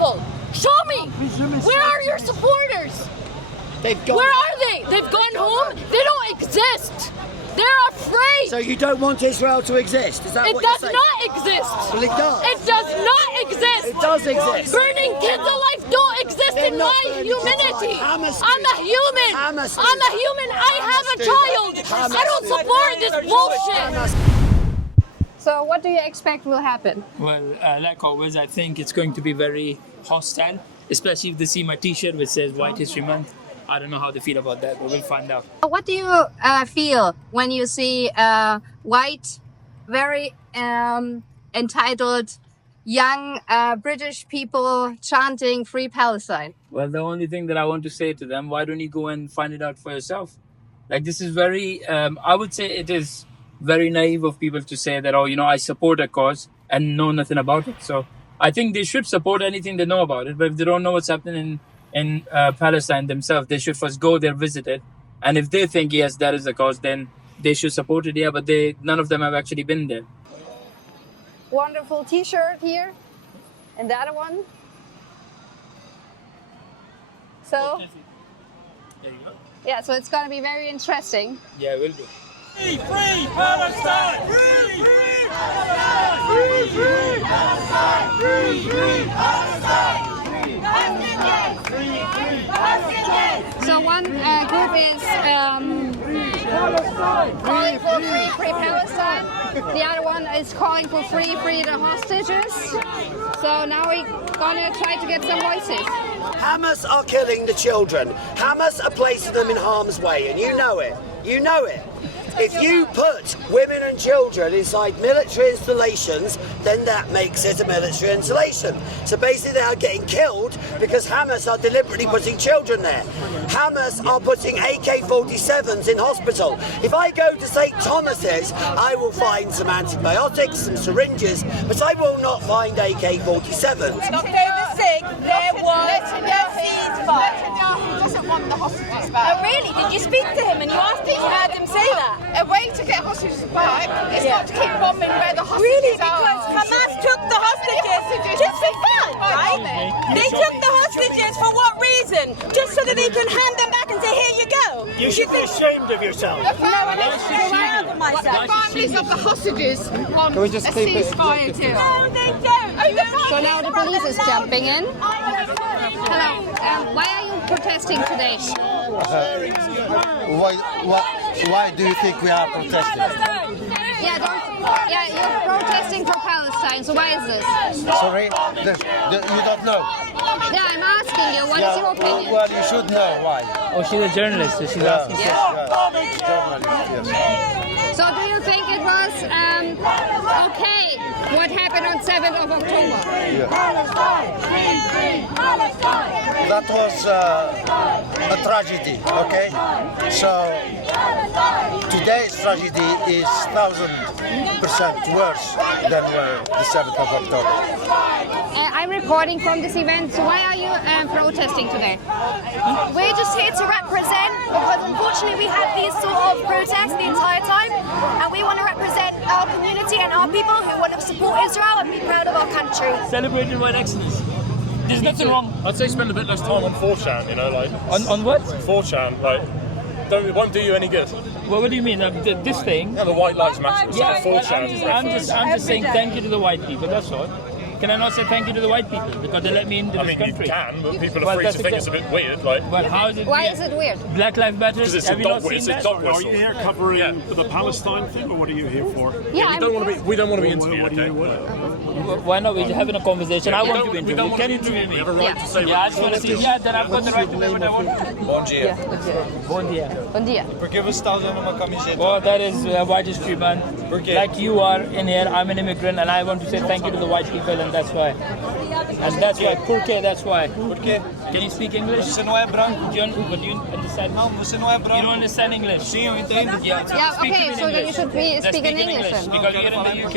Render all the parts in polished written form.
people? Show me. Where are your supporters? Where are they? They've gone home? They don't exist. They're afraid. So you don't want Israel to exist? Is that what you're saying? It does not exist. Well, it does. It does not exist. It does exist. Burning kids alive don't exist in my humanity. I'm a human. I'm a human. I have a child. I don't support this bullshit. So what do you expect will happen? Well, like always, I think it's going to be very hostile, especially if they see my t-shirt which says White History Month. I don't know how they feel about that, but we'll find out. What do you feel when you see white, very entitled young British people chanting Free Palestine? Well, the only thing that I want to say to them, why don't you go and find it out for yourself? Like, this is very, I would say it is very naive of people to say that, oh, you know, I support a cause and know nothing about it. So I think they should support anything they know about it. But if they don't know what's happening in Palestine themselves, they should first go there, visit it. And if they think, yes, that is the cause, then they should support it. Yeah, but none of them have actually been there. Wonderful t-shirt here. And the other one. So, There you go. yeah, so it's going to be very interesting. Yeah, it will be. Free Palestine! Free Palestine! Free Palestine! Free Palestine! So one group is calling for free Palestine. The other one is calling for free the hostages. So now we're gonna try to get some voices. Hamas are killing the children. Hamas are placing them in harm's way, and you know it. You know it. If you put women and children inside military installations, then that makes it a military installation. So basically they are getting killed because Hamas are deliberately putting children there. Hamas are putting AK-47s in hospital. If I go to St. Thomas's, I will find some antibiotics, some syringes, but I will not find AK-47s. October 6th, there was no ceasefire. Netanyahu doesn't want the hostages back. Oh really? Did you speak to him and you asked him? You heard him say that? A way to get hostages back is not to keep bombing where the hostages Really? are. Because Hamas took the hostages just for fun, right? They took the hostages for what reason? Just so that they can hand them back and say, here you go. You should be ashamed of yourself. No, I'm not proud of myself. The families of the hostages want a ceasefire too. No, they don't. So now the police is jumping in. Hello. Why are you protesting today? Why do you think we are protesting? Yeah, you're protesting for Palestine. So why is this? Sorry, you don't know. Yeah, I'm asking you. What is your opinion? Well, you should know why. Oh, she's a journalist, so she's asking. Journalist, yes. So do you think it was okay what happened on 7th of October? That was a tragedy, okay? So today's tragedy is 1,000% worse than the 7th of October. I'm reporting from this event. So why are you protesting today? We're just here to represent, because unfortunately we have these sort of protests the entire time, and we want to represent our community and our people who want to support Israel and be proud of our country. Celebrating white excellence. There's nothing wrong. I'd say spend a bit less time on 4chan, you know, like... On what? 4chan, like, it won't do you any good. Well, what do you mean? This thing? Yeah, the White Lives Matter. Yeah, It's like 4chan. I'm just saying thank you to the white people, that's all. Can I not say thank you to the white people because they let me into this country? I mean, you can, but people are free to think it's a bit weird. Like, well, how is it? Why is it weird? Black Lives Matter. Because it's Have a you not dog seen that? whistle. Are you here covering the Palestine thing, or what are you here for? Yeah, we don't want to be interviewed. Why not? We're having a conversation. I want to be interviewed. Can you interview me? We have a right to say I just want to see. Yeah, that I've got the right to do what I want. Bom dia. Bon dia. Bon dia. Por que você está usando uma camiseta? Well, that is White History Month. Like you are in here, I'm an immigrant, and I want to say thank you to the white people, and that's why. And that's why. Porque, that's why. Porque Can you speak English? você não é branco. Do you understand? Não, você não é branco. You don't understand English? Sim, eu entendo. Yeah, Yeah, speak to okay, me in so then you English. should Let's speak in English then. Because you're in the UK.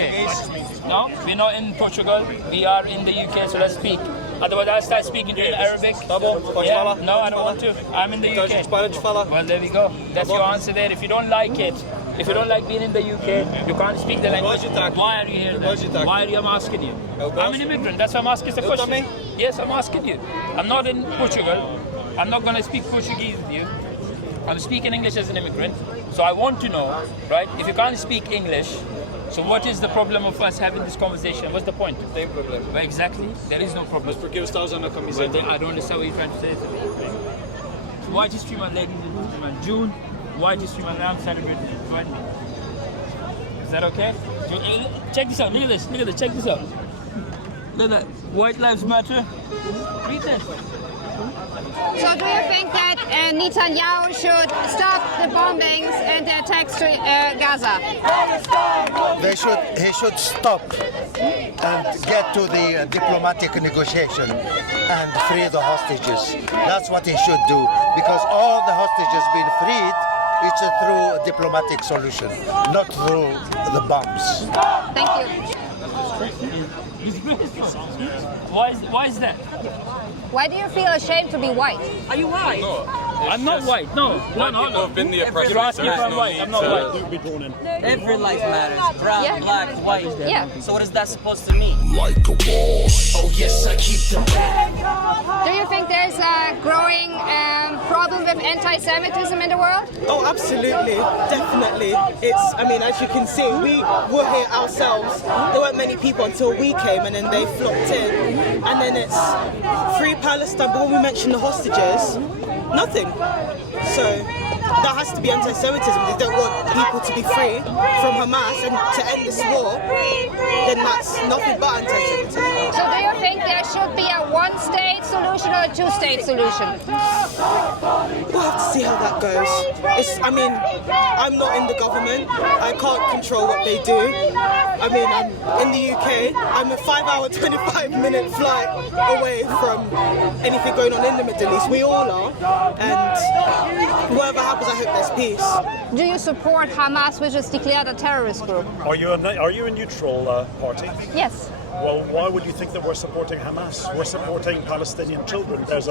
No, we're not in Portugal. We are in the UK, so let's speak. Otherwise, I'll start speaking to you in Arabic. Tá bom, pode Yeah? falar. No, I don't want to. I'm in the Então a UK. gente para de falar. Well, there we go. That's your answer there. If you don't like it, If you don't like being in the UK, you can't speak the language. Why are you here then? Why are you? I'm asking you. I'm an immigrant. That's why I'm asking the question. Yes, I'm asking you. I'm not in Portugal. I'm not going to speak Portuguese with you. I'm speaking English as an immigrant. So I want to know, right? If you can't speak English, so what is the problem of us having this conversation? What's the point? Tem problema. Well, exactly. There is no problem. Mas por que você está usando a camiseta? I don't understand what you're trying to say. White History Month, ladies and gentlemen. June, White History Month, I'm celebrating. Join me. Is that okay? Check this out. Look at this. Look at this. Check this out. Look at that. White Lives Matter. Read this. So do you think that Netanyahu should stop the bombings and the attacks to Gaza? He should stop and get to the diplomatic negotiation and free the hostages. That's what he should do, because all the hostages being freed, it's through a diplomatic solution, not through the bombs. Thank you. Why is that? Why do you feel ashamed to be white? Are you white? No, I'm not white. No. White people have been the oppressors. You're asking if There is I'm no white. need I'm not to- white. Every life matters. Brown, Yeah. black, white. Yeah. So what is that supposed to mean? Like a boss. Oh yes, I keep the Do you think there's a growing problem with anti-Semitism in the world? Oh, absolutely, definitely. I mean, as you can see, we were here ourselves. There weren't many people until we came, and then they flocked in. And then it's free Palestine, but when we mention the hostages, nothing. So that has to be anti-Semitism. They don't want people to be free from Hamas and to end this war. Then that's nothing but anti-Semitism. So do you think there should be a one-state solution or a two-state solution? We'll have to see how that goes. I'm not in the government. I can't control what they do. I mean, I'm in the UK. I'm a 5-hour, 25-minute flight away from anything going on in the Middle East. We all are. And whatever happens, I hope there's peace. Do you support Hamas, which is declared a terrorist group? Are you a neutral party? Yes. Well, why would you think that we're supporting Hamas? We're supporting Palestinian children. There's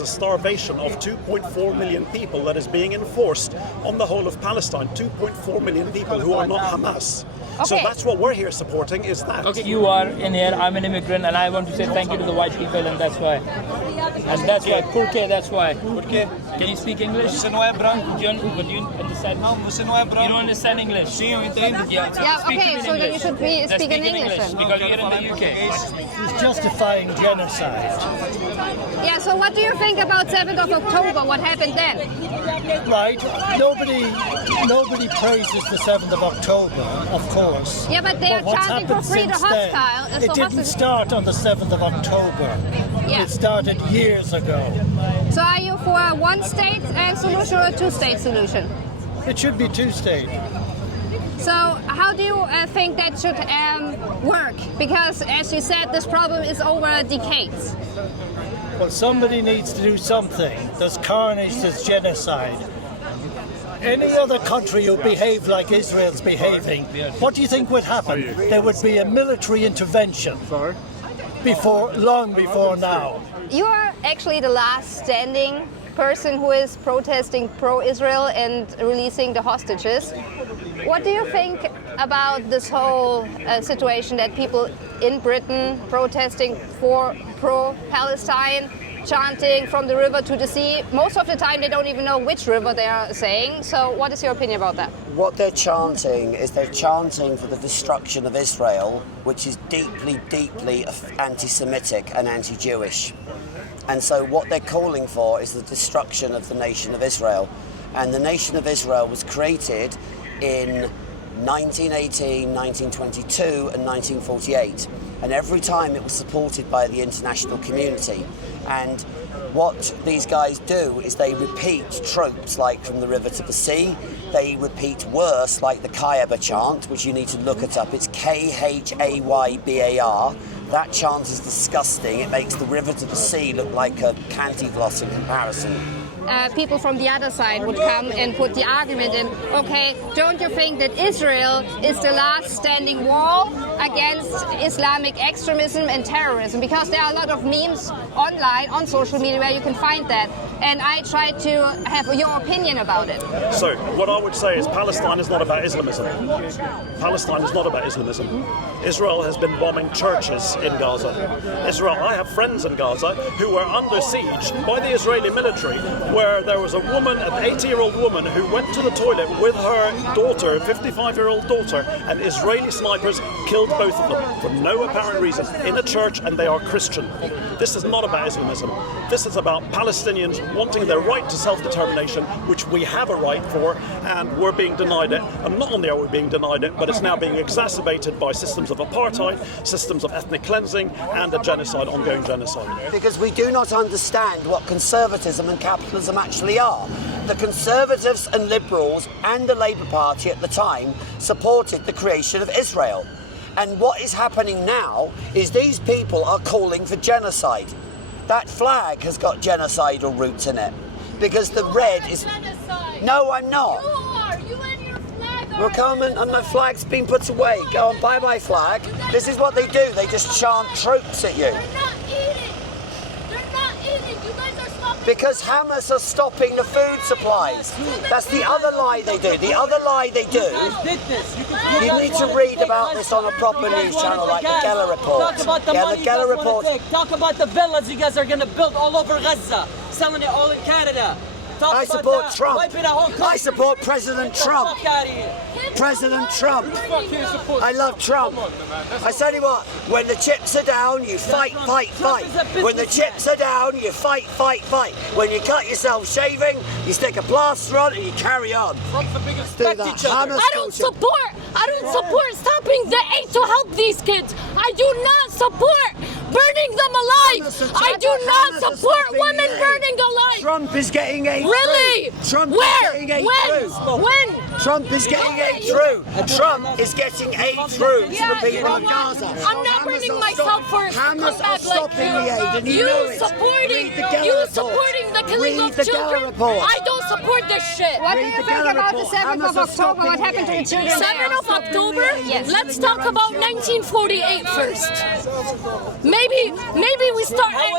a starvation of 2.4 million people that is being enforced on the whole of Palestine. 2.4 million people who are not Hamas. So Okay. that's what we're here supporting, is that. Okay, you are in here, I'm an immigrant, and I want to say thank you to the white people, and that's why. And that's why, porque, that's why. Porque Can you speak English? você não é branco. But you understand? Não, você não é You branco. don't understand English? Sim, eu entendo. Yeah, Yeah, speak okay, to me in so then you English. should Let's speak in English then. because you're in the UK. He's justifying genocide. Yeah, so what do you think about 7th of October? What happened then? Right? Nobody praises the 7th of October, of course. Yeah, but they are what's chanting for happened free the since then? hostile. It didn't start on the 7th of October. Yeah. It started years ago. So are you for a one-state solution or a two-state solution? It should be two-state. So how do you think that should work? Because, as you said, this problem is over decades. Well, somebody needs to do something. There's carnage, there's genocide. Any other country who behaved like Israel's behaving, what do you think would happen? There would be a military intervention long before now. You are actually the last standing person who is protesting pro-Israel and releasing the hostages. What do you think about this whole situation that people in Britain protesting for pro-Palestine, chanting from the river to the sea? Most of the time they don't even know which river they are saying. So what is your opinion about that? What they're chanting is they're chanting for the destruction of Israel, which is deeply, deeply anti-Semitic and anti-Jewish. And so what they're calling for is the destruction of the nation of Israel. And the nation of Israel was created in 1918, 1922 and 1948. And every time it was supported by the international community. And what these guys do is they repeat tropes like from the river to the sea. They repeat worse like the Kayaba chant, which you need to look it up. It's Khaybar. That chant is disgusting. It makes the river to the sea look like a canty-gloss in comparison. People from the other side would come and put the argument in, okay, don't you think that Israel is the last standing wall against Islamic extremism and terrorism, because there are a lot of memes online, on social media, where you can find that. And I try to have your opinion about it. So, what I would say is Palestine is not about Islamism. Palestine is not about Islamism. Israel has been bombing churches in Gaza. I have friends in Gaza who were under siege by the Israeli military, where there was a woman, an 80-year-old woman, who went to the toilet with her daughter, a 55-year-old daughter, and Israeli snipers killed both of them for no apparent reason in a church, and they are Christian. This is not about Islamism. This is about Palestinians wanting their right to self-determination, which we have a right for, and we're being denied it. And not only are we being denied it, but it's now being exacerbated by systems of apartheid, systems of ethnic cleansing, and a genocide, ongoing genocide. Because we do not understand what conservatism and capitalism actually are. The Conservatives and Liberals and the Labour Party at the time supported the creation of Israel. And what is happening now is these people are calling for genocide. That flag has got genocidal roots in it. Because the red is... Genocide. No, I'm not. You are. You and your flag are... Well, come and my flag's been put away. Go and buy my flag. This is what they do. They just chant troops at you. They're not eating. They're not eating. You guys are stopping... Because Hamas are stopping the food supplies. That's the other lie they do. The other lie they do... You need to read about this on a proper news channel like the Geller Report. Talk about the money the Geller Report. Talk about the villas you guys are going to build all over Gaza, selling it all in Canada. I support Trump. I support President Trump. President Trump. I love Trump. I tell you what, when the chips are down, you fight, fight, fight. When the chips are down, you fight, fight, fight. When you cut yourself shaving, you stick a plaster on and you carry on. Do that. I don't support stopping the aid to help these kids. I do not support burning them alive. I do not support women burning alive. Trump is getting aid. Really? Trump Where? is getting aid When? When? Trump is getting aid through. Trump is getting aid through to the people of Gaza. I'm not burning myself for Hamas are stopping the aid, and you know it. supporting the killing of children. Report. I don't support this shit. What do you think about the 7th of October? What happened to the children? 7th of October? Yes. Let's talk about 1948 first. Maybe we start at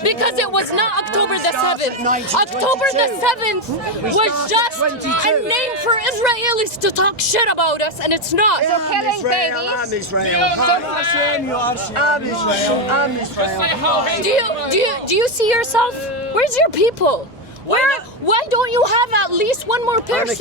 1948 because it was not October the 7th. October the 7th was just a name for Israelis to talk shit about us, and it's not. So killing babies. I'm Israel. I'm Israel. I'm Israel. Do you see yourself? Where's your people? Why don't you have at least one more person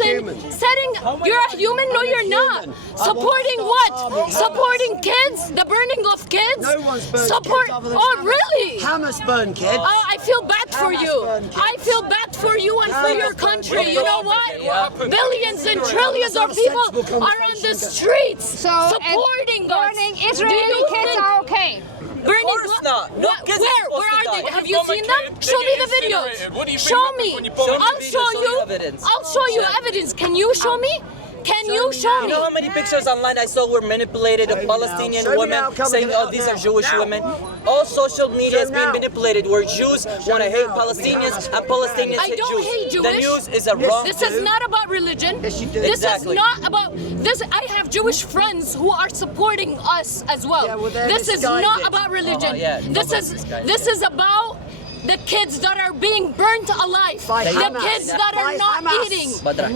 setting? You're a human? No, you're not. Supporting what? Supporting kids? The burning of kids? No one's burned Support? kids other than Oh, really? Hamas burned kids. Oh, I feel bad for you. I feel bad for you and for your country. You know what? Billions and trillions of people are on the streets supporting burning us. Israeli kids are okay. Burning Of course not. Where are they? Have you seen them? Show me the videos. Show me. I'll show you evidence. Can you show me? Can you show me? You know how many pictures online I saw were manipulated of Palestinian women saying, oh, these are Jewish women? All social media is being manipulated where Jews want to hate Palestinians and Palestinians hate Jews. I don't hate Jewish. The news is a wrong. This is not about religion. This is not about this. I have Jewish friends who are supporting us as well. This is not about religion. This is about the kids that are being burnt alive, the kids that are not eating,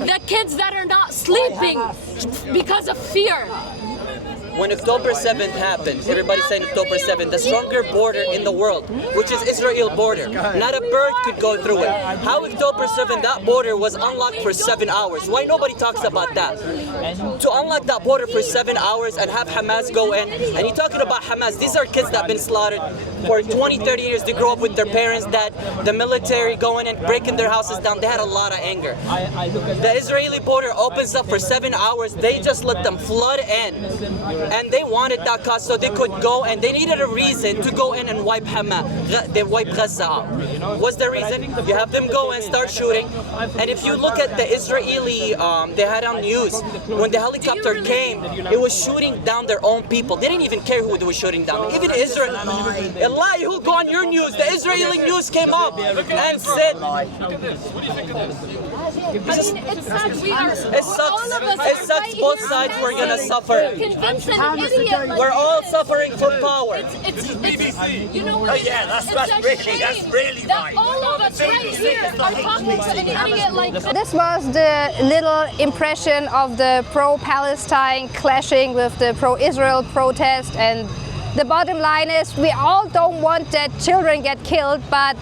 the kids that are not sleeping because of fear. When October 7th happened, everybody's saying October 7th, the stronger border in the world, which is Israel border. Not a bird could go through it. How October 7th, that border was unlocked for 7 hours? Why nobody talks about that? To unlock that border for 7 hours and have Hamas go in, and you're talking about Hamas, these are kids that have been slaughtered for 20, 30 years. They grow up with their parents, that the military going in, breaking their houses down. They had a lot of anger. The Israeli border opens up for 7 hours. They just let them flood in. And they wanted that cause so they could go, and they needed a reason to go in and wipe Hamas. They wipe Gaza out. What's the reason? You have them go and start shooting. And if you look at the Israeli, they had on news, when the helicopter came, it was shooting down their own people. They didn't even care who they were shooting down. Even Israel, a lie, who go on your news? The Israeli news came up and said, I mean, it's sad. We are. It sucks. Both sides were gonna suffer. Convince an idiot like We're all suffering for power. It's you know what? Oh yeah, that's Ricky. That's really right. All of us right here are talking to an idiot like this. This was the little impression of the pro-Palestine clashing with the pro-Israel protest, and the bottom line is we all don't want that children get killed, but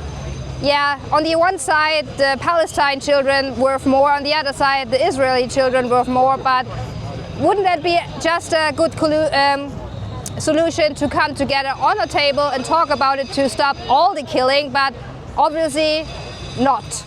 yeah, on the one side the Palestine children worth more, on the other side the Israeli children worth more, but wouldn't that be just a good solution to come together on a table and talk about it to stop all the killing? But obviously not.